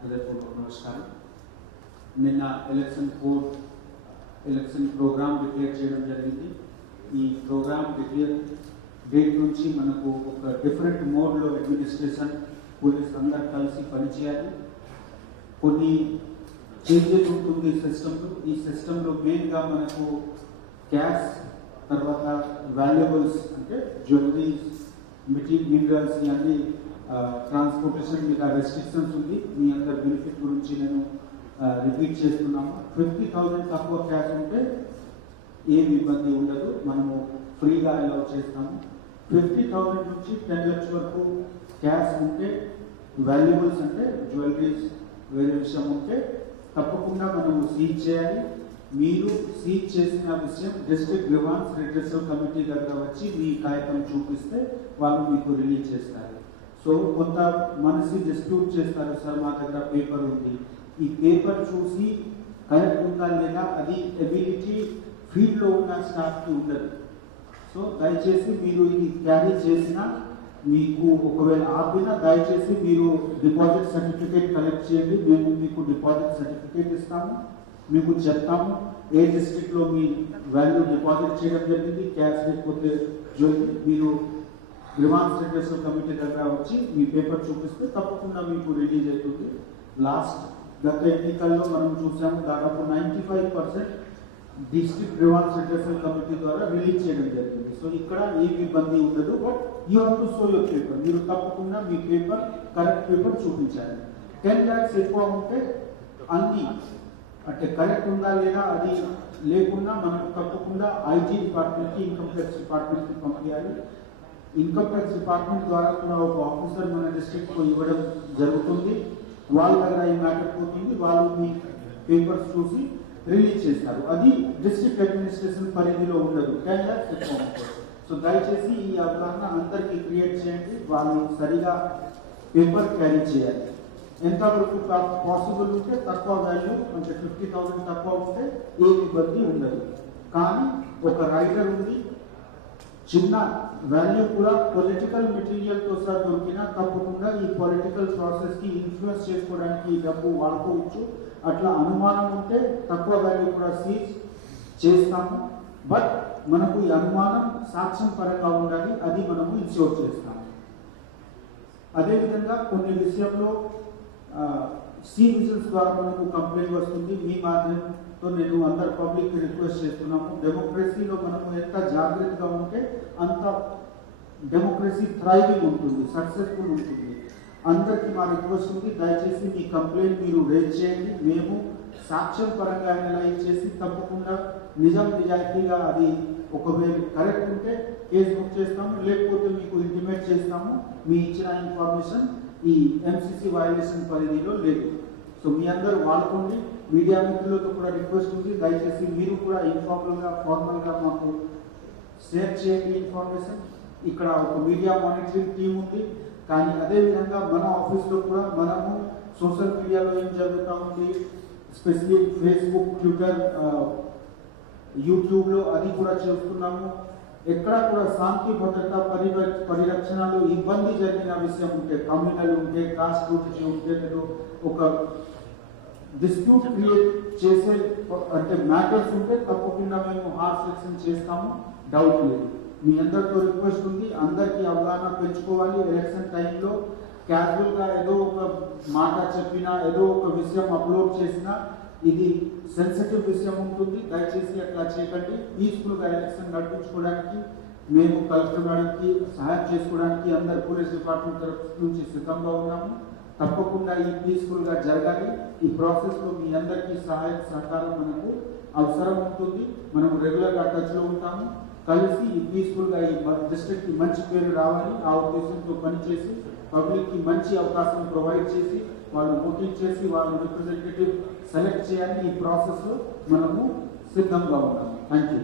హృదయపూర్వక నమస్కారం. నిన్న ఎలక్షన్ ప్రోగ్రామ్ డిక్లేర్ చేయడం జరిగింది. ఈ ప్రోగ్రామ్ డిక్లేర్ డేట్ నుంచి మనకు ఒక డిఫరెంట్ మోడ్లో అడ్మినిస్ట్రేషన్ పోలీస్ అందరు కలిసి పనిచేయాలి. కొన్ని చేంజెస్ ఉంటుంది ఈ సిస్టంలో మెయిన్గా మనకు క్యాష్, తర్వాత వాల్యుబుల్స్ అంటే జ్యువెలరీస్, మినరల్స్ ఇవన్నీ ట్రాన్స్పోర్టేషన్ మీద రెస్ట్రిక్షన్స్ ఉంది. మీ అందరి బెనిఫిట్ గురించి నేను రిపీట్ చేస్తున్నాము. 50,000 తక్కువ క్యాష్ ఉంటే ఏమి ఇబ్బంది ఉండదు, మనము ఫ్రీగా అలౌ చేస్తాము. 50,000 నుంచి 10 lakhs వరకు క్యాష్ ఉంటే, వాల్యుబుల్స్ అంటే జ్యువెలరీస్ వేరే విషయం ఉంటే తప్పకుండా మనము సీజ్ చేయాలి. మీరు సీజ్ చేసిన విషయం డిస్ట్రిక్ట్ గ్రీవాన్స్ రిడ్రెసల్ కమిటీ దగ్గర వచ్చి మీ కాగితం చూపిస్తే వాళ్ళు మీకు రిలీజ్ చేస్తారు. సో కొంత మనసి డిస్ప్యూట్ చేస్తారు, సార్ మా దగ్గర పేపర్ ఉంది, ఈ పేపర్ చూసి కరెక్ట్ ఉందా లేదా అది ఎబిలిటీ ఫీల్డ్లో ఉన్న స్టాఫ్కి ఉండదు. సో దయచేసి మీరు ఇది క్యారీ చేసిన మీకు ఒకవేళ ఆపినా దయచేసి మీరు డిపాజిట్ సర్టిఫికేట్ కలెక్ట్ చేయండి. మేము మీకు డిపాజిట్ సర్టిఫికేట్ ఇస్తాము, మీకు చెప్తాము ఏ డిస్ట్రిక్ట్లో మీ వాల్యూ డిపాజిట్ చేయడం జరిగింది, క్యాష్ లేకపోతే జ్యువెలరీ. మీరు గ్రీవాన్స్ రిడ్రెసల్ కమిటీ దగ్గర వచ్చి మీ పేపర్ చూపిస్తే తప్పకుండా మీకు రిలీజ్ అవుతుంది. గత ఎన్నికల్లో మనం చూసాము, దాదాపు 95% డిస్ట్రిక్ట్ గ్రీవాన్స్ రిడ్రెసల్ కమిటీ ద్వారా రిలీజ్ చేయడం జరిగింది. సో ఇక్కడ ఏమి ఇబ్బంది ఉండదు. But you have to show your paper. మీరు తప్పకుండా మీ పేపర్ కరెక్ట్ పేపర్ చూపించాలి. 10 lakhs ఎక్కువ ఉంటే అన్ని అంటే కరెక్ట్ ఉందా లేదా అది లేకుండా మనకు తప్పకుండా ఐటీ డిపార్ట్మెంట్కి, ఇన్కమ్ ట్యాక్స్ డిపార్ట్మెంట్కి పంపించాలి. ఇన్కమ్ ట్యాక్స్ డిపార్ట్మెంట్ ద్వారా కూడా ఒక ఆఫీసర్ మన డిస్ట్రిక్ట్కు ఇవ్వడం జరుగుతుంది. వాళ్ళ దగ్గర ఈ మ్యాటర్ పోతుంది, వాళ్ళు మీ పేపర్స్ చూసి రిలీజ్ చేస్తారు. అది డిస్ట్రిక్ట్ అడ్మినిస్ట్రేషన్ పరిధిలో ఉండదు. 10 lakhs ఎక్కువ ఉంటుంది. సో దయచేసి ఈ అవగాహన అందరికీ క్రియేట్ చేయండి. వాళ్ళు సరిగా పేపర్ క్యారీ చేయాలి. ఎంతవరకు పాసిబుల్ ఉంటే తక్కువ వాల్యూ అంటే 50,000 తక్కువ ఉంటే ఏ ఇబ్బంది ఉండదు. కానీ ఒక రైటర్ ఉంది, చిన్న వాల్యూ కూడా పొలిటికల్ మెటీరియల్తో సహా దొరికినా తప్పకుండా ఈ పొలిటికల్ ప్రాసెస్కి ఇన్ఫ్లుయెన్స్ చేసుకోవడానికి ఈ డబ్బు వాడుకోవచ్చు. అట్లా అనుమానం ఉంటే తక్కువ వాల్యూ కూడా సీజ్ చేస్తాము. బట్ మనకు ఈ అనుమానం సాక్ష్యం పరంగా ఉండాలి, అది మనము ఇన్ష్యూర్ చేస్తాము. అదేవిధంగా కొన్ని విషయంలో సి విజిల్స్ ద్వారా మనకు కంప్లైంట్ వస్తుంది. మీ మాధ్యమంతో నేను అందరు పబ్లిక్ రిక్వెస్ట్ చేస్తున్నాము, డెమోక్రసీలో మనము ఎంత జాగ్రత్తగా ఉంటే అంత డెమోక్రసీ థ్రైవింగ్ ఉంటుంది, సక్సెస్ఫుల్ ఉంటుంది. అందరికీ మా రిక్వెస్ట్ ఉంది, దయచేసి మీ కంప్లైంట్ మీరు రేజ్ చేయండి. మేము సాక్ష్యం పరంగా అనలైజ్ చేసి తప్పకుండా నిజాయితీగా అది ఒకవేళ కరెక్ట్ ఉంటే కేసు బుక్ చేస్తాము, లేకపోతే మీకు ఇంటిమేట్ చేస్తాము మీ ఇచ్చిన ఇన్ఫర్మేషన్ ఈ ఎంసీసీ వైలేషన్ పరిధిలో లేదు. సో మీ అందరూ వాడుకోండి. మీడియా మిత్రులతో కూడా రిక్వెస్ట్ ఉంది, దయచేసి మీరు కూడా ఇన్ఫార్మల్గా ఫార్మల్గా మాకు షేర్ చేయండి ఇన్ఫర్మేషన్. ఇక్కడ ఒక మీడియా మానిటరింగ్ టీమ్ ఉంది, కానీ అదేవిధంగా మన ఆఫీస్లో కూడా మనము సోషల్ మీడియాలో ఏం జరుగుతూ ఉంది, ఎస్పెషలీ ఫేస్బుక్, ట్విట్టర్, యూట్యూబ్లో అది కూడా చేస్తున్నాము. ఎక్కడ కూడా శాంతి భద్రత పరిరక్షణలో ఇబ్బంది జరిగిన విషయం ఉంటే, కమ్యూనల్ ఉంటే, కాస్ట్ రూట్ ఉంటే, లేదా ఒక డిస్ప్యూట్ క్రియేట్ చేసే అంటే మ్యాటర్స్ ఉంటే తప్పకుండా మేము హార్డ్ సెక్షన్ చేస్తాము, డౌట్ లేదు. మీ అందరితో రిక్వెస్ట్ ఉంది, అందరికీ అవగాహన పెంచుకోవాలి. ఎలక్షన్ టైంలో క్యాజువల్గా ఏదో ఒక మాట చెప్పినా, ఏదో ఒక విషయం అప్లోడ్ చేసినా ఇది సెన్సిటివ్ విషయం ఉంటుంది. దయచేసి అట్లా చేయకండి. పీస్ఫుల్గా ఎలక్షన్ నడిపించుకోవడానికి మేము కలెక్టర్ మేడంకి సహాయం చేసుకోవడానికి అందరు పోలీస్ డిపార్ట్మెంట్ తరఫు నుంచి సిద్ధంగా ఉన్నాము. తప్పకుండా ఈ పీస్ఫుల్గా జరగాలి. ఈ ప్రాసెస్లో మీ అందరికీ సహాయం సహకారం మనకు అవసరం ఉంటుంది. మనము రెగ్యులర్గా టచ్లో ఉంటాము. కలిసి ఈ పీస్ఫుల్గా ఈ డిస్ట్రిక్ట్కి మంచి పేరు రావాలి ఆ ఉద్దేశంతో పనిచేసి పబ్లిక్కి మంచి అవకాశం ప్రొవైడ్ చేసి వాళ్ళు ఓటింగ్ చేసి వాళ్ళు రిప్రజెంటేటివ్ సెలెక్ట్ చేయాలి. ఈ ప్రాసెస్లో మనము సిద్ధంగా ఉన్నాము. Thank you.